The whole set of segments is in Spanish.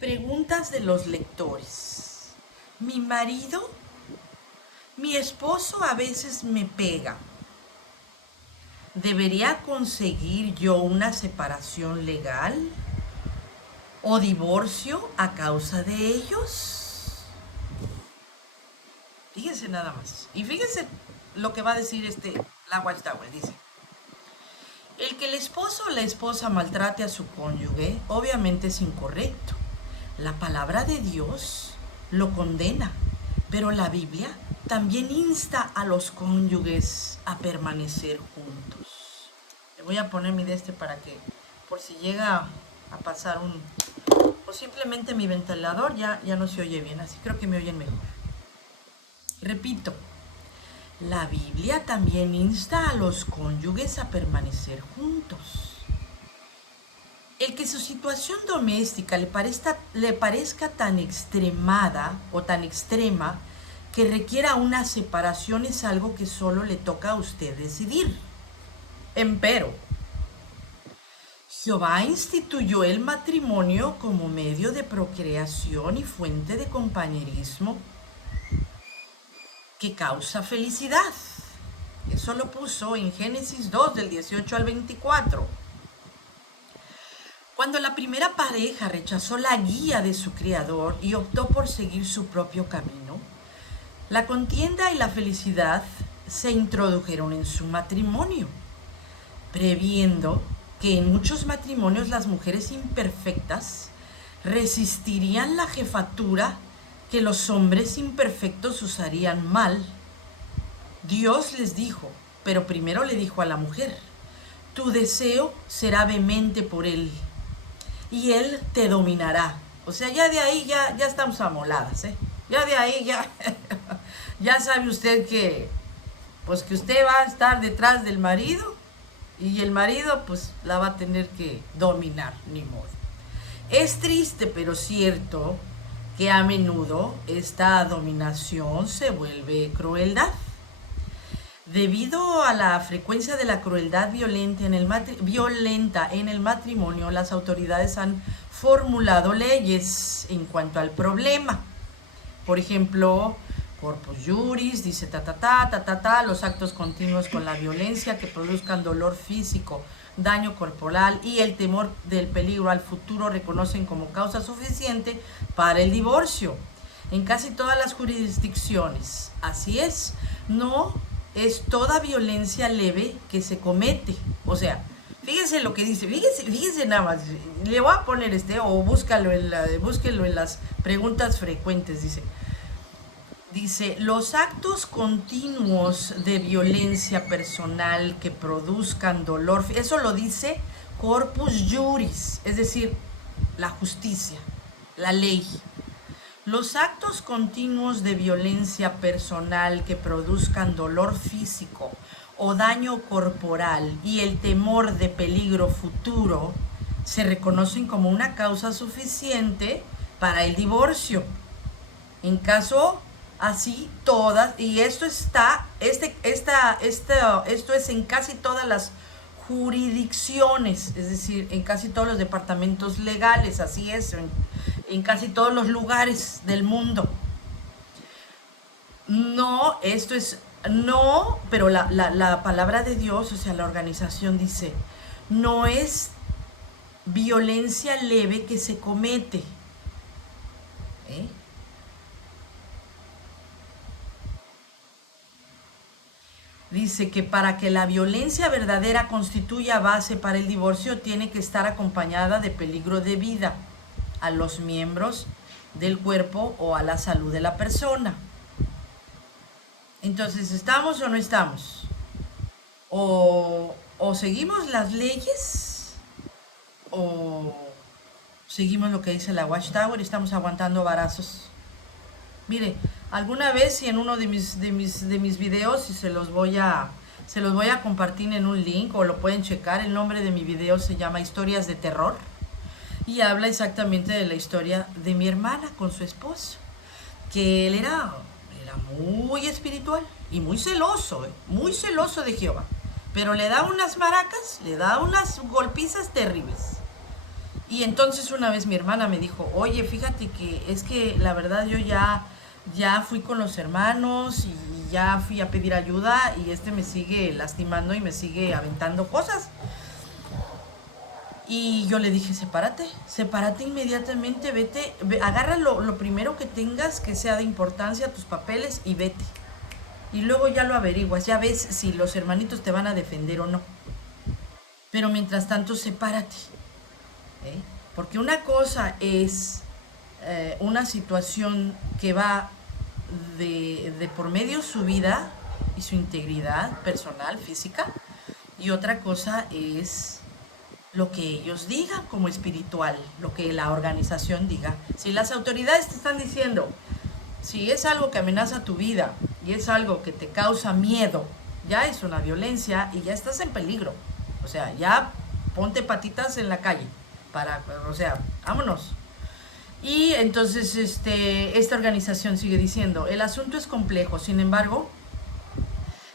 Preguntas de los lectores. Mi esposo a veces me pega. ¿Debería conseguir yo una separación legal o divorcio a causa de ellos? Fíjense nada más. Y fíjense lo que va a decir la Watchtower. Dice: el que el esposo o la esposa maltrate a su cónyuge obviamente es incorrecto. La palabra de Dios lo condena, pero la Biblia también insta a los cónyuges a permanecer juntos. Le voy a poner para que, por si llega a pasar o simplemente mi ventilador ya no se oye bien, así creo que me oyen mejor. Repito, la Biblia también insta a los cónyuges a permanecer juntos. El que su situación doméstica le parezca tan extremada o tan extrema que requiera una separación es algo que solo le toca a usted decidir. Empero, Jehová instituyó el matrimonio como medio de procreación y fuente de compañerismo que causa felicidad. Eso lo puso en Génesis 2, del 18 al 24. Cuando la primera pareja rechazó la guía de su Creador y optó por seguir su propio camino, la contienda y la felicidad se introdujeron en su matrimonio, previendo que en muchos matrimonios las mujeres imperfectas resistirían la jefatura que los hombres imperfectos usarían mal. Dios les dijo, pero primero le dijo a la mujer: tu deseo será vehemente por él, y él te dominará. O sea, ya de ahí ya estamos amoladas, ¿eh? Ya de ahí ya sabe usted que usted va a estar detrás del marido y el marido pues la va a tener que dominar, ni modo. Es triste pero cierto que a menudo esta dominación se vuelve crueldad. Debido a la frecuencia de la crueldad violenta en el matrimonio, las autoridades han formulado leyes en cuanto al problema. Por ejemplo, corpus juris dice los actos continuos con la violencia que produzcan dolor físico, daño corporal y el temor del peligro al futuro reconocen como causa suficiente para el divorcio. En casi todas las jurisdicciones, así es, no es toda violencia leve que se comete. O sea, fíjense lo que dice, fíjense nada más, le voy a poner o búsquenlo en las preguntas frecuentes, dice, los actos continuos de violencia personal que produzcan dolor, eso lo dice corpus juris, es decir, la justicia, la ley. Los actos continuos de violencia personal que produzcan dolor físico o daño corporal y el temor de peligro futuro se reconocen como una causa suficiente para el divorcio. En caso así, todas, y esto es en casi todas las jurisdicciones, es decir, en casi todos los departamentos legales, así es, en casi todos los lugares del mundo. No, pero la palabra de Dios, o sea, la organización dice, no es violencia leve que se comete. Dice que para que la violencia verdadera constituya base para el divorcio, tiene que estar acompañada de peligro de vida a los miembros del cuerpo o a la salud de la persona. Entonces, ¿estamos o no estamos? O seguimos las leyes o seguimos lo que dice la Watchtower y estamos aguantando varazos. Mire, alguna vez en uno de mis videos, y se los voy a compartir en un link o lo pueden checar, el nombre de mi video se llama Historias de Terror y habla exactamente de la historia de mi hermana con su esposo, que él era muy espiritual y muy celoso de Jehová, pero le da unas maracas, le da unas golpizas terribles. Y entonces una vez mi hermana me dijo, oye, fíjate que es que la verdad yo ya fui con los hermanos y ya fui a pedir ayuda y este me sigue lastimando y me sigue aventando cosas. Y yo le dije, sepárate inmediatamente, vete, agarra lo primero que tengas que sea de importancia, tus papeles y vete. Y luego ya lo averiguas, ya ves si los hermanitos te van a defender o no. Pero mientras tanto, sepárate. ¿Eh? Porque una cosa es una situación que va de por medio su vida y su integridad personal, física, y otra cosa es lo que ellos digan como espiritual, lo que la organización diga. Si las autoridades te están diciendo, si es algo que amenaza tu vida y es algo que te causa miedo, ya es una violencia y ya estás en peligro. O sea, ya ponte patitas en la calle o sea, vámonos. Y entonces esta organización sigue diciendo, el asunto es complejo, sin embargo,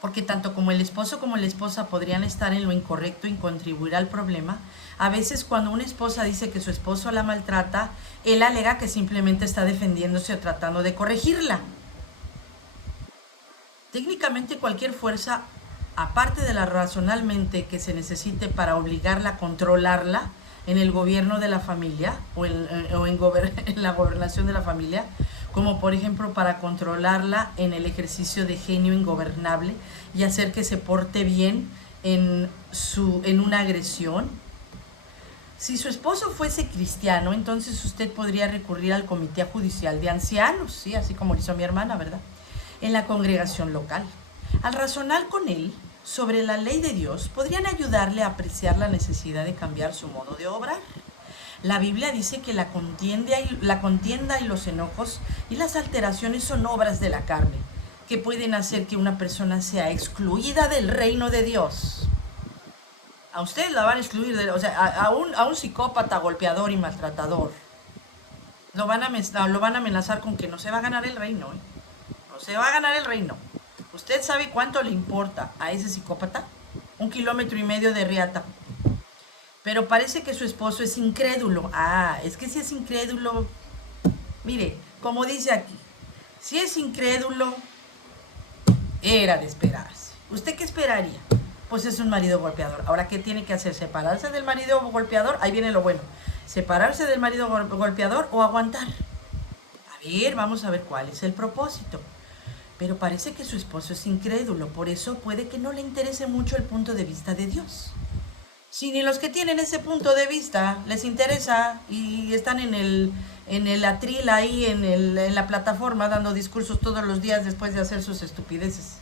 porque tanto como el esposo como la esposa podrían estar en lo incorrecto y contribuir al problema, a veces cuando una esposa dice que su esposo la maltrata, él alega que simplemente está defendiéndose o tratando de corregirla. Técnicamente cualquier fuerza, aparte de la razonalmente que se necesite para obligarla a controlarla, en el gobierno de la familia en la gobernación de la familia, como por ejemplo para controlarla en el ejercicio de genio ingobernable y hacer que se porte bien en una agresión. Si su esposo fuese cristiano, entonces usted podría recurrir al comité judicial de ancianos, ¿sí? Así como lo hizo mi hermana, ¿verdad? En la congregación local. Al razonar con él sobre la ley de Dios, podrían ayudarle a apreciar la necesidad de cambiar su modo de obrar. La Biblia dice que la contienda y los enojos y las alteraciones son obras de la carne, que pueden hacer que una persona sea excluida del reino de Dios. A usted la van a excluir, o sea, a un psicópata, golpeador y maltratador. Lo van a amenazar con que no se va a ganar el reino, ¿eh? No se va a ganar el reino. ¿Usted sabe cuánto le importa a ese psicópata? 1,5 kilómetros de riata. Pero parece que su esposo es incrédulo. Ah, es que si es incrédulo, mire, como dice aquí, si es incrédulo, era de esperarse. ¿Usted qué esperaría? Pues es un marido golpeador. Ahora, ¿qué tiene que hacer? ¿Separarse del marido golpeador? Ahí viene lo bueno. ¿Separarse del marido golpeador o aguantar? A ver, vamos a ver cuál es el propósito. Pero parece que su esposo es incrédulo, por eso puede que no le interese mucho el punto de vista de Dios. Si ni los que tienen ese punto de vista les interesa y están en el atril ahí, en la plataforma, dando discursos todos los días después de hacer sus estupideces.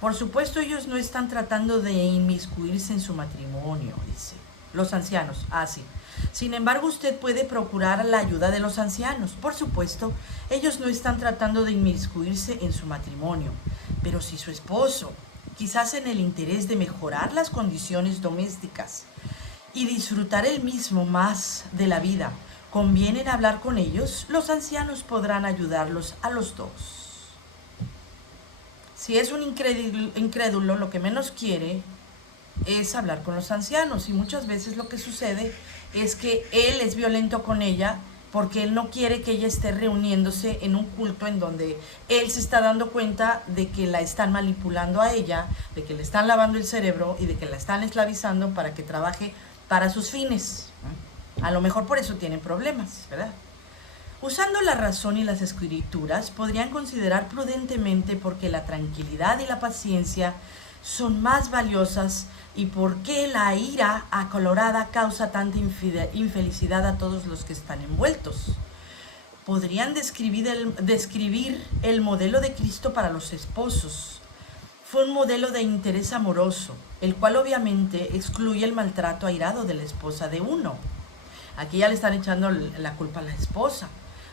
Por supuesto, ellos no están tratando de inmiscuirse en su matrimonio, dice. Los ancianos, sí. Sin embargo, usted puede procurar la ayuda de los ancianos. Por supuesto, ellos no están tratando de inmiscuirse en su matrimonio. Pero si su esposo, quizás en el interés de mejorar las condiciones domésticas y disfrutar él mismo más de la vida, conviene en hablar con ellos, los ancianos podrán ayudarlos a los dos. Si es un incrédulo, lo que menos quiere es hablar con los ancianos, y muchas veces lo que sucede es que él es violento con ella porque él no quiere que ella esté reuniéndose en un culto en donde él se está dando cuenta de que la están manipulando a ella, de que le están lavando el cerebro y de que la están esclavizando para que trabaje para sus fines. A lo mejor por eso tienen problemas, ¿verdad? Usando la razón y las escrituras, podrían considerar prudentemente por qué la tranquilidad y la paciencia son más valiosas y por qué la ira acolorada causa tanta infelicidad a todos los que están envueltos. Podrían describir el modelo de Cristo para los esposos. Fue un modelo de interés amoroso, el cual obviamente excluye el maltrato airado de la esposa de uno. Aquí ya le están echando la culpa a la esposa.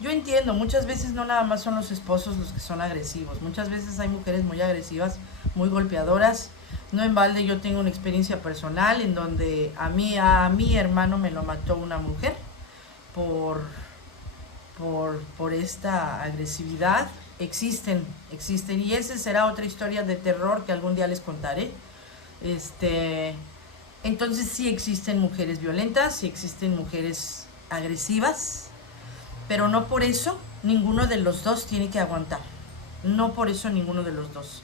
Yo entiendo, muchas veces no nada más son los esposos los que son agresivos. Muchas veces hay mujeres muy agresivas, muy golpeadoras. No en balde yo tengo una experiencia personal en donde a mi hermano me lo mató una mujer por esta agresividad. Existen, y esa será otra historia de terror que algún día les contaré. Entonces sí existen mujeres violentas, sí existen mujeres agresivas, pero no por eso ninguno de los dos tiene que aguantar. No por eso ninguno de los dos.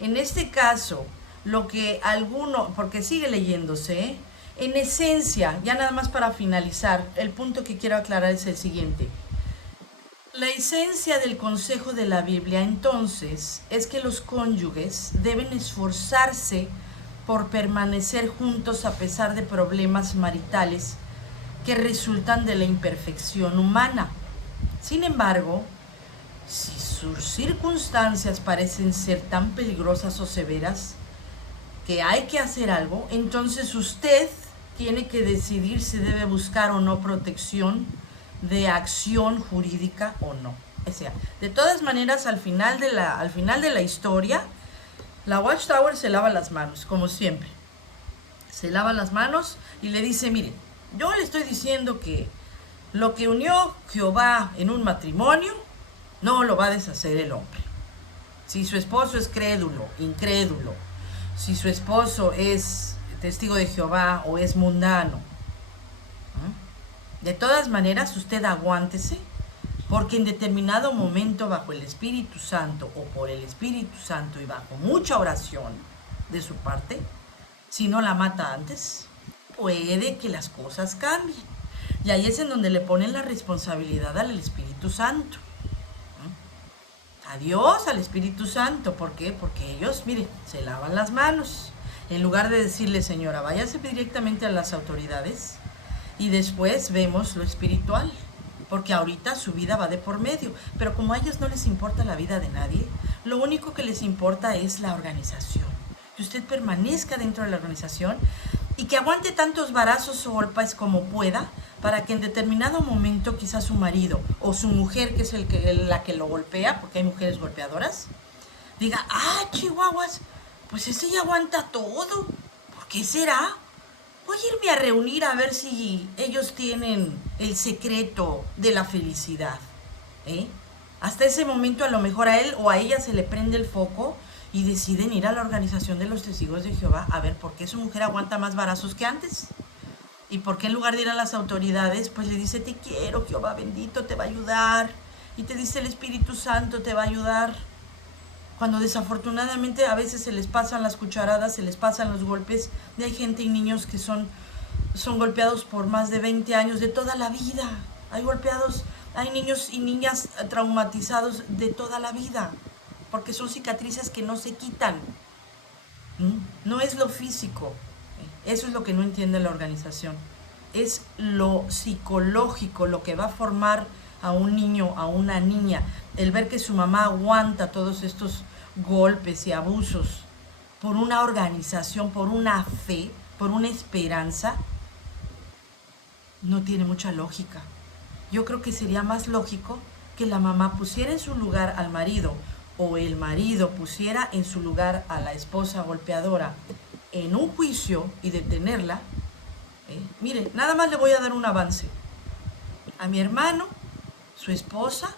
En este caso, lo que alguno, porque sigue leyéndose, ¿eh? En esencia, ya nada más para finalizar, el punto que quiero aclarar es el siguiente. La esencia del consejo de la Biblia, entonces, es que los cónyuges deben esforzarse por permanecer juntos a pesar de problemas maritales que resultan de la imperfección humana. Sin embargo, si sus circunstancias parecen ser tan peligrosas o severas que hay que hacer algo, entonces usted tiene que decidir si debe buscar o no protección de acción jurídica o no. O sea, de todas maneras, al final de la historia, la Watchtower se lava las manos, como siempre. Se lava las manos y le dice, mire, yo le estoy diciendo que lo que unió Jehová en un matrimonio, no lo va a deshacer el hombre. Si su esposo es crédulo, incrédulo, si su esposo es testigo de Jehová o es mundano, de todas maneras usted aguántese, porque en determinado momento bajo el Espíritu Santo o por el Espíritu Santo y bajo mucha oración de su parte, si no la mata antes, puede que las cosas cambien. Y ahí es en donde le ponen la responsabilidad al Espíritu Santo. A Dios, al Espíritu Santo. ¿Por qué? Porque ellos, mire, se lavan las manos. En lugar de decirle, señora, váyase directamente a las autoridades y después vemos lo espiritual. Porque ahorita su vida va de por medio. Pero como a ellos no les importa la vida de nadie, lo único que les importa es la organización. Que usted permanezca dentro de la organización y que aguante tantos varazos o golpes como pueda para que en determinado momento quizás su marido o su mujer, que es la que lo golpea, porque hay mujeres golpeadoras, diga, chihuahuas, pues ese ya aguanta todo. ¿Por qué será? Voy a irme a reunir a ver si ellos tienen el secreto de la felicidad. Hasta ese momento a lo mejor a él o a ella se le prende el foco y deciden ir a la organización de los testigos de Jehová a ver por qué su mujer aguanta más varazos que antes. Y por qué en lugar de ir a las autoridades, pues le dice, te quiero, Jehová bendito, te va a ayudar. Y te dice el Espíritu Santo, te va a ayudar. Cuando desafortunadamente a veces se les pasan las cucharadas, se les pasan los golpes. Y hay gente y niños que son golpeados por más de 20 años, de toda la vida. Hay niños y niñas traumatizados de toda la vida. Porque son cicatrices que no se quitan. No es lo físico. Eso es lo que no entiende la organización. Es lo psicológico, lo que va a formar a un niño, a una niña. El ver que su mamá aguanta todos estos golpes y abusos por una organización, por una fe, por una esperanza, no tiene mucha lógica. Yo creo que sería más lógico que la mamá pusiera en su lugar al marido o el marido pusiera en su lugar a la esposa golpeadora en un juicio y detenerla. Mire, nada más le voy a dar un avance. A mi hermano, su esposa,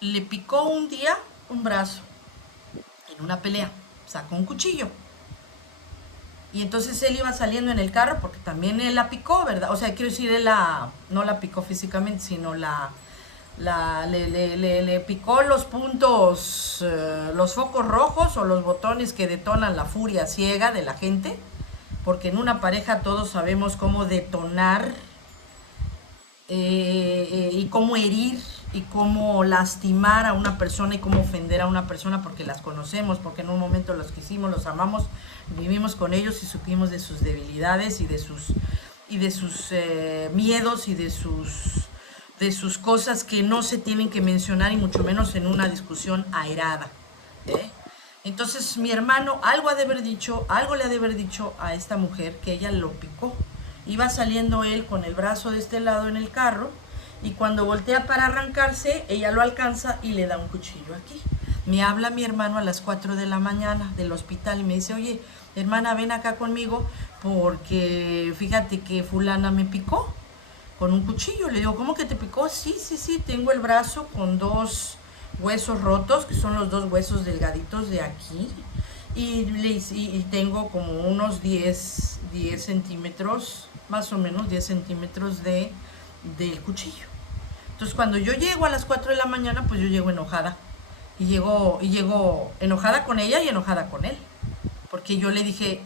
le picó un día un brazo en una pelea, sacó un cuchillo. Y entonces él iba saliendo en el carro porque también él la picó, ¿verdad? O sea, quiero decir, él no la picó físicamente, sino le picó los puntos, los focos rojos o los botones que detonan la furia ciega de la gente, porque en una pareja todos sabemos cómo detonar y cómo herir y cómo lastimar a una persona y cómo ofender a una persona, porque las conocemos, porque en un momento los quisimos, los amamos, vivimos con ellos y supimos de sus debilidades y de sus miedos y de sus cosas que no se tienen que mencionar y mucho menos en una discusión airada. Entonces mi hermano algo le ha de haber dicho a esta mujer que ella lo picó. Iba saliendo él con el brazo de este lado en el carro y cuando voltea para arrancarse, ella lo alcanza y le da un cuchillo aquí. Me habla mi hermano a las 4 de la mañana del hospital y me dice, oye, hermana, ven acá conmigo porque fíjate que fulana me picó con un cuchillo. Le digo, ¿cómo que te picó? Sí, tengo el brazo con 2 huesos rotos, que son los 2 huesos delgaditos de aquí, y tengo como unos 10 centímetros, más o menos 10 centímetros del cuchillo. Entonces cuando yo llego a las 4 de la mañana, pues yo llego enojada. Y llego enojada con ella y enojada con él. Porque yo le dije,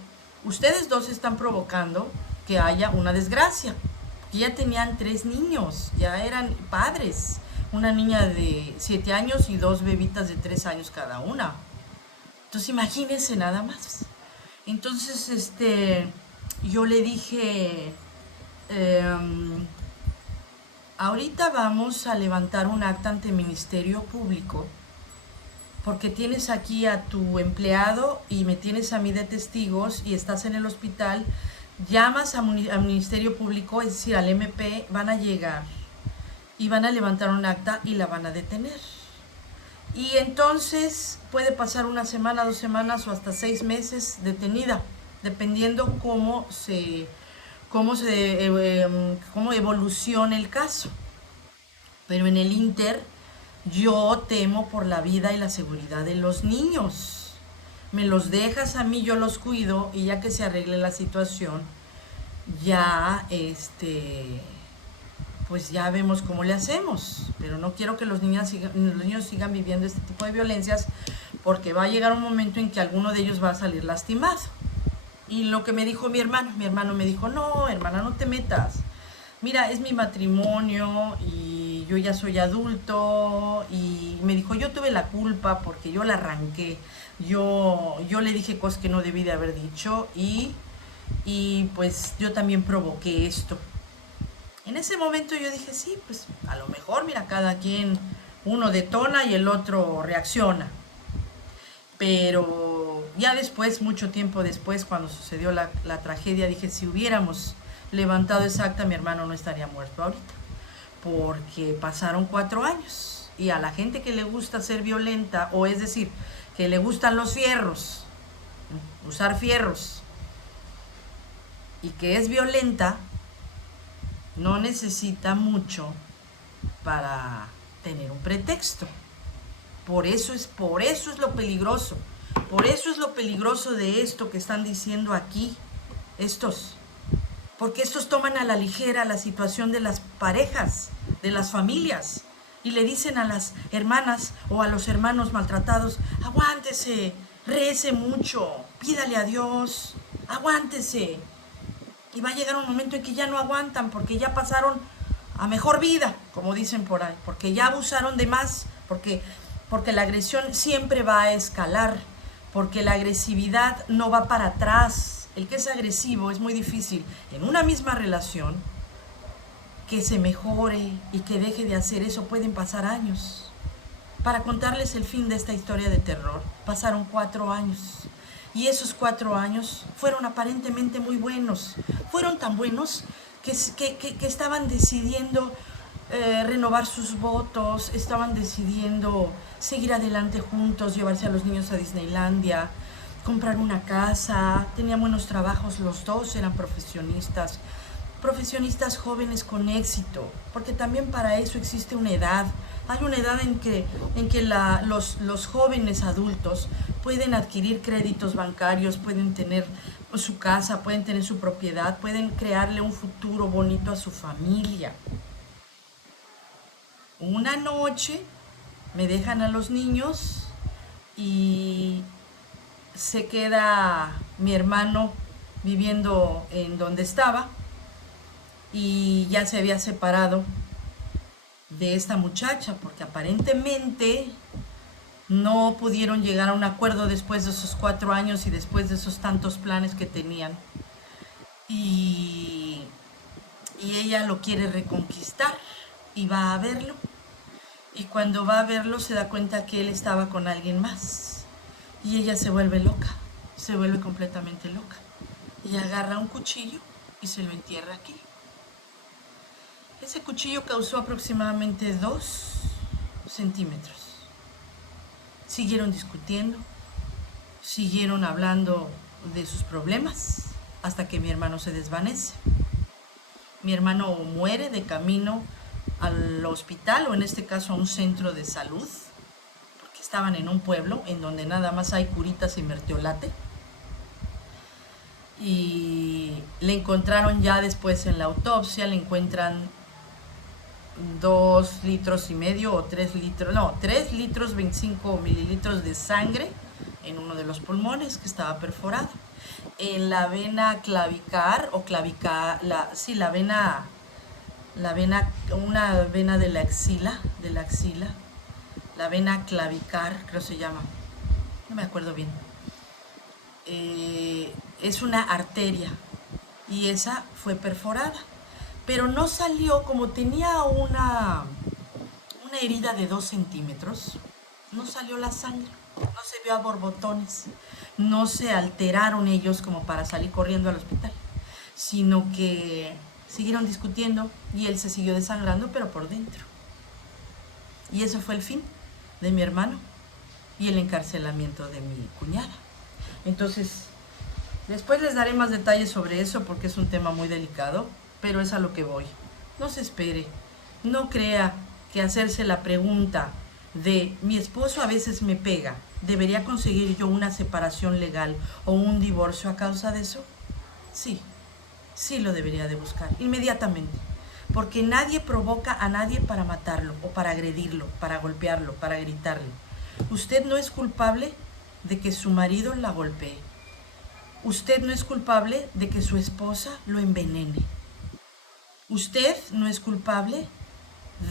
ustedes dos están provocando que haya una desgracia. Porque ya tenían 3 niños, ya eran padres. Una niña de 7 años y 2 bebitas de 3 años cada una. Entonces imagínense nada más. Entonces, yo le dije, ahorita vamos a levantar un acta ante Ministerio Público porque tienes aquí a tu empleado y me tienes a mí de testigos y estás en el hospital, llamas al Ministerio Público, es decir, al MP, van a llegar y van a levantar un acta y la van a detener. Y entonces puede pasar una semana, 2 semanas o hasta 6 meses detenida, dependiendo cómo evolucione el caso. Pero en el Inter, yo temo por la vida y la seguridad de los niños. Me los dejas a mí, yo los cuido y ya que se arregle la situación, ya pues ya vemos cómo le hacemos. Pero no quiero que los niños sigan viviendo este tipo de violencias porque va a llegar un momento en que alguno de ellos va a salir lastimado. Y lo que me dijo mi hermano me dijo, no, hermana, no te metas. Mira, es mi matrimonio y yo ya soy adulto. Y me dijo, yo tuve la culpa porque yo la arranqué. Yo le dije cosas que no debí de haber dicho y pues yo también provoqué esto. En ese momento yo dije, sí, pues a lo mejor, mira, cada quien, uno detona y el otro reacciona. Pero ya después, mucho tiempo después, cuando sucedió la tragedia, dije, si hubiéramos levantado esa acta, mi hermano no estaría muerto ahorita. Porque pasaron 4 años. Y a la gente que le gusta ser violenta, o es decir, que le gustan los fierros, usar fierros, y que es violenta, no necesita mucho para tener un pretexto. Por eso es lo peligroso. Por eso es lo peligroso de esto que están diciendo aquí estos. Porque estos toman a la ligera la situación de las parejas, de las familias. Y le dicen a las hermanas o a los hermanos maltratados, aguántese, rece mucho, pídale a Dios, aguántese. Y va a llegar un momento en que ya no aguantan porque ya pasaron a mejor vida, como dicen por ahí, porque ya abusaron de más, porque la agresión siempre va a escalar, porque la agresividad no va para atrás. El que es agresivo es muy difícil en una misma relación que se mejore y que deje de hacer eso. Pueden pasar años. Para contarles el fin de esta historia de terror, pasaron 4 años. Y esos 4 años fueron aparentemente muy buenos. Fueron tan buenos que estaban decidiendo renovar sus votos, estaban decidiendo seguir adelante juntos, llevarse a los niños a Disneylandia, comprar una casa, tenían buenos trabajos, los dos eran profesionistas jóvenes con éxito, porque también para eso existe una edad. Hay una edad en que los jóvenes adultos pueden adquirir créditos bancarios, pueden tener su casa, pueden tener su propiedad, pueden crearle un futuro bonito a su familia. Una noche me dejan a los niños y se queda mi hermano viviendo en donde estaba y ya se había separado de esta muchacha porque aparentemente no pudieron llegar a un acuerdo después de esos 4 años y después de esos tantos planes que tenían. Y ella lo quiere reconquistar y va a verlo. Y cuando va a verlo se da cuenta que él estaba con alguien más. Y ella se vuelve loca, se vuelve completamente loca. Y agarra un cuchillo y se lo entierra aquí. Ese cuchillo causó aproximadamente 2 centímetros. Siguieron discutiendo, siguieron hablando de sus problemas hasta que mi hermano se desvanece. Mi hermano muere de camino al hospital o en este caso a un centro de salud porque Estaban en un pueblo en donde nada más hay curitas y mertiolate. Y le encontraron ya después en la autopsia, le encuentran 2,5 litros o 3 litros, no, 3 litros 25 mililitros de sangre en uno de los pulmones que estaba perforado. En la vena clavicar o clavicar, una vena de la axila, la vena clavicar, creo se llama, no me acuerdo bien. Es una arteria y esa fue perforada, pero no salió, como tenía una herida de 2 centímetros, no salió la sangre, no se vio a borbotones, no se alteraron ellos como para salir corriendo al hospital, sino que siguieron discutiendo y él se siguió desangrando, pero por dentro. Y eso fue el fin de mi hermano y el encarcelamiento de mi cuñada. Entonces, después les daré más detalles sobre eso porque es un tema muy delicado, pero es a lo que voy. No se espere, no crea que hacerse la pregunta de mi esposo a veces me pega, ¿debería conseguir yo una separación legal o un divorcio a causa de eso? Sí, sí lo debería de buscar inmediatamente, porque nadie provoca a nadie para matarlo o para agredirlo, para golpearlo, para gritarle. Usted no es culpable de que su marido la golpee. Usted no es culpable de que su esposa lo envenene. Usted no es culpable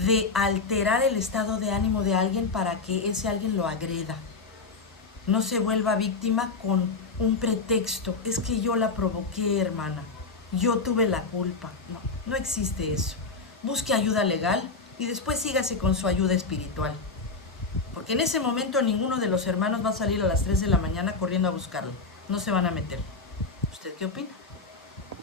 de alterar el estado de ánimo de alguien para que ese alguien lo agreda. No se vuelva víctima con un pretexto. Es que yo la provoqué, hermana. Yo tuve la culpa. No, no existe eso. Busque ayuda legal y después sígase con su ayuda espiritual. Porque en ese momento ninguno de los hermanos va a salir a las 3 de la mañana corriendo a buscarlo. No se van a meter. ¿Usted qué opina?